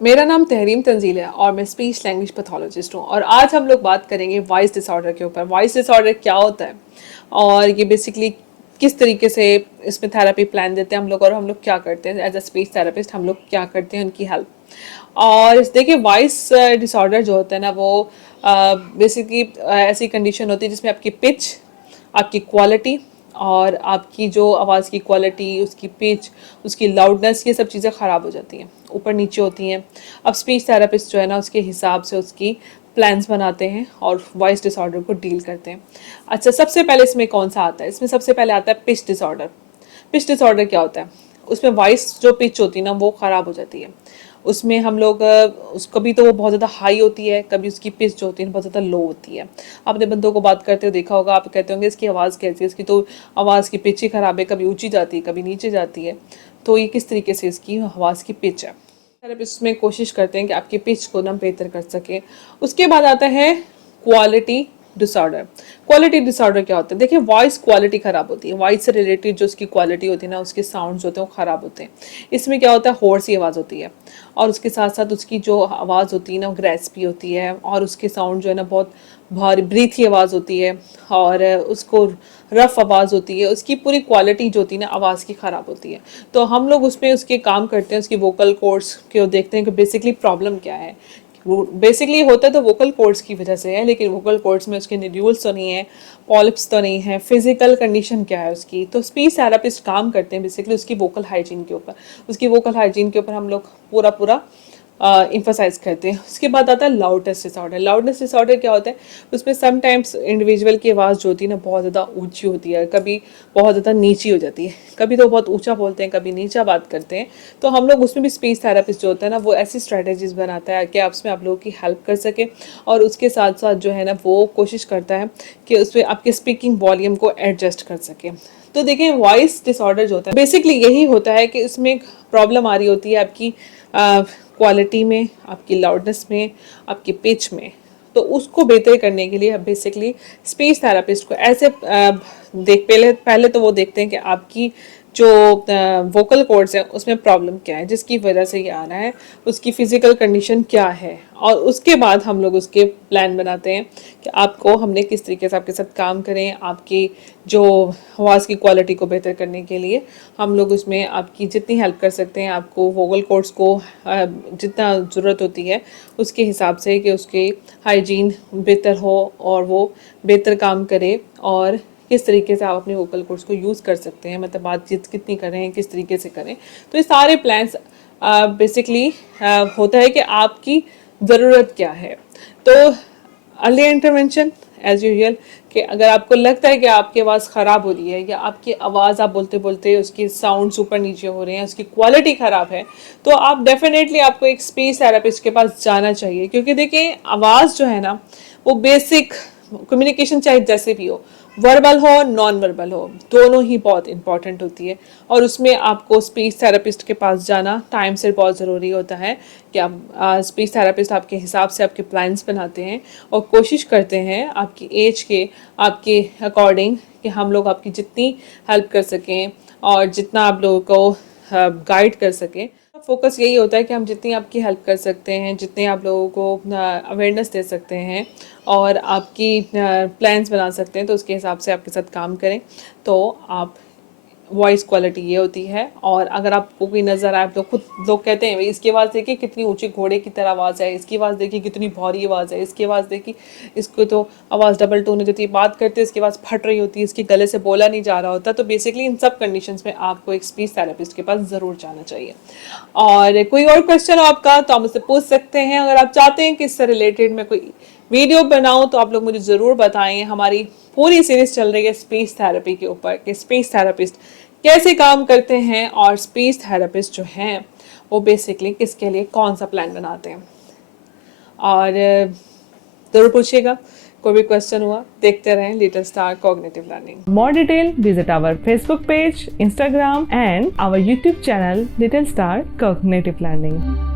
मेरा नाम तहरीम तंजील है और मैं स्पीच लैंग्वेज पैथोलॉजिस्ट हूँ और आज हम लोग बात करेंगे वॉइस डिसऑर्डर के ऊपर। वॉइस डिसऑर्डर क्या होता है और ये बेसिकली किस तरीके से इसमें थेरेपी प्लान देते हैं हम लोग और हम लोग क्या करते हैं एज अ स्पीच थेरेपिस्ट, हम लोग क्या करते हैं उनकी हेल्प। और देखिए वॉइस डिसऑर्डर जो होता है ना वो बेसिकली ऐसी कंडीशन होती है जिसमें आपकी पिच, आपकी क्वालिटी और आपकी जो आवाज़ की क्वालिटी, उसकी पिच, उसकी लाउडनेस, ये सब चीज़ें ख़राब हो जाती हैं, ऊपर नीचे होती हैं। अब स्पीच थेरेपिस्ट जो है ना उसके हिसाब से उसकी प्लान्स बनाते हैं और वॉइस डिसऑर्डर को डील करते हैं। अच्छा, सबसे पहले इसमें कौन सा आता है? इसमें सबसे पहले आता है पिच डिसऑर्डर। पिच डिसऑर्डर क्या होता है? उसमें वॉइस जो पिच होती है ना वो ख़राब हो जाती है। उसमें हम लोग कभी तो वो बहुत ज़्यादा हाई होती है, कभी उसकी पिच जो होती है बहुत ज़्यादा लो होती है। आपने बंदों को बात करते हुए देखा होगा, आप कहते होंगे इसकी आवाज़ कैसी है, इसकी तो आवाज़ की पिच ही ख़राब है, कभी ऊंची जाती है कभी नीचे जाती है। तो ये किस तरीके से इसकी आवाज़ की पिच है। थेरेपिस्ट में कोशिश करते हैं कि आपकी पिच को ना बेहतर कर सके। उसके बाद आता है क्वालिटी डिसऑर्डर। क्वालिटी डिसऑर्डर क्या होता है? देखिए वॉइस क्वालिटी ख़राब होती है, वॉइस से रिलेटेड जो उसकी क्वालिटी होती है ना, उसके साउंड्स होते हैं वो ख़राब होते हैं। इसमें क्या होता है, होर्स सी आवाज़ होती है और उसके साथ साथ उसकी जो आवाज़ होती है ना ग्रेस्पी होती है और उसके साउंड जो है ना बहुत भारी ब्रीथी आवाज़ होती है और उसको रफ आवाज़ होती है। उसकी पूरी क्वालिटी जो होती है ना आवाज़ की ख़राब होती है। तो हम लोग उसमें उसके काम करते हैं, उसकी वोकल कोर्ड्स को देखते हैं कि बेसिकली प्रॉब्लम क्या है। बेसिकली होता तो वोकल कोर्ड्स की वजह से है, लेकिन वोकल कोर्ड्स में उसके निड्यूल्स तो नहीं है, पॉलिप्स तो नहीं है, फिजिकल कंडीशन क्या है उसकी। तो स्पीच थेरेपिस्ट काम करते हैं बेसिकली उसकी वोकल हाइजीन के ऊपर। उसकी वोकल हाइजीन के ऊपर हम लोग पूरा पूरा इम्फोसाइज करते हैं। उसके बाद आता है लाउडनेस डिसऑर्डर। लाउडनेस डिसऑर्डर क्या होता है? उसमें समटाइम्स इंडिविजुअल की आवाज़ जो होती है ना बहुत ज़्यादा ऊंची होती है, कभी बहुत ज़्यादा नीची हो जाती है, कभी तो बहुत ऊंचा बोलते हैं, कभी नीचा बात करते हैं। तो हम लोग उसमें भी स्पीच थेरेपिस्ट जो होता है ना वो ऐसी स्ट्रेटेजीज बनाता है कि उसमें आप लोगों की हेल्प कर सके और उसके साथ साथ जो है ना वो कोशिश करता है कि उसमें आपके स्पीकिंग वॉल्यूम को एडजस्ट कर सके। तो देखिए वॉइस डिसऑर्डर जो होता है बेसिकली यही होता है कि इसमें प्रॉब्लम आ रही होती है आपकी क्वालिटी में, आपकी लाउडनेस में, आपकी पिच में। तो उसको बेहतर करने के लिए बेसिकली स्पीच थेरेपिस्ट को ऐसे पहले पहले तो वो देखते हैं कि आपकी जो वोकल कॉर्ड्स हैं उसमें प्रॉब्लम क्या है जिसकी वजह से ये आ रहा है, उसकी फिजिकल कंडीशन क्या है और उसके बाद हम लोग उसके प्लान बनाते हैं कि आपको हमने किस तरीके से आपके साथ काम करें। आपकी जो आवाज़ की क्वालिटी को बेहतर करने के लिए हम लोग उसमें आपकी जितनी हेल्प कर सकते हैं, आपको वोकल कॉर्ड्स को जितना ज़रूरत होती है उसके हिसाब से कि उसकी हाइजीन बेहतर हो और वो बेहतर काम करे और किस तरीके से आप अपने वोकल कोर्ड्स को यूज़ कर सकते हैं, मतलब बातचीत कितनी करें, किस तरीके से करें। तो ये सारे प्लान्स बेसिकली होता है कि आपकी ज़रूरत क्या है। तो अर्ली इंटरवेंशन एज यूजुअल कि अगर आपको लगता है कि आपकी आवाज़ ख़राब हो रही है या आपकी आवाज़ आप बोलते बोलते उसकी साउंड्स ऊपर नीचे हो रहे हैं, उसकी क्वालिटी ख़राब है, तो आप डेफिनेटली आपको एक स्पीच थेरेपिस्ट के पास जाना चाहिए। क्योंकि देखिए आवाज़ जो है ना वो बेसिक कम्युनिकेशन चाहे जैसे भी हो, वर्बल हो नॉन वर्बल हो, दोनों ही बहुत इंपॉर्टेंट होती है और उसमें आपको स्पीच थेरेपिस्ट के पास जाना टाइम से बहुत ज़रूरी होता है कि आप स्पीच थेरेपिस्ट आपके हिसाब से आपके प्लान्स बनाते हैं और कोशिश करते हैं आपकी एज के आपके अकॉर्डिंग कि हम लोग आपकी जितनी हेल्प कर सकें और जितना आप लोगों को गाइड कर सकें। फोकस यही होता है कि हम जितनी आपकी हेल्प कर सकते हैं, जितने आप लोगों को अवेयरनेस दे सकते हैं और आपकी प्लान्स बना सकते हैं, तो उसके हिसाब से आपके साथ काम करें। तो आप वॉइस क्वालिटी ये होती है। और अगर आपको कोई नज़र आए तो खुद लोग कहते हैं भाई इसकी आवाज़ देखिए कितनी ऊंची घोड़े की तरह आवाज़ है, इसकी आवाज़ देखिए कितनी भारी आवाज़ है, इसकी आवाज़ देखिए इसको तो आवाज़ डबल टोन हो जाती है, बात करते इसकी आवाज़ फट रही होती है, इसके गले से बोला नहीं जा रहा होता। तो बेसिकली इन सब कंडीशंस में आपको एक स्पीच थेरेपिस्ट के पास ज़रूर जाना चाहिए। और कोई और क्वेश्चन हो आपका तो आप मुझसे पूछ सकते हैं। अगर आप चाहते हैं कि इससे रिलेटेड मैं कोई वीडियो बनाऊं तो आप लोग मुझे ज़रूर बताएं। हमारी पूरी सीरीज चल रही है स्पीच थेरेपी के ऊपर कि स्पीच थेरेपिस्ट कैसे काम करते हैं और स्पीच थेरेपिस्ट जो हैं वो बेसिकली किसके लिए कौन सा प्लान बनाते हैं। और ज़रूर पूछिएगा, कोई भी क्वेश्चन हुआ। देखते रहें little star cognitive learning. More detail, visit our Facebook page, Instagram and our YouTube channel Little Star Cognitive Learning.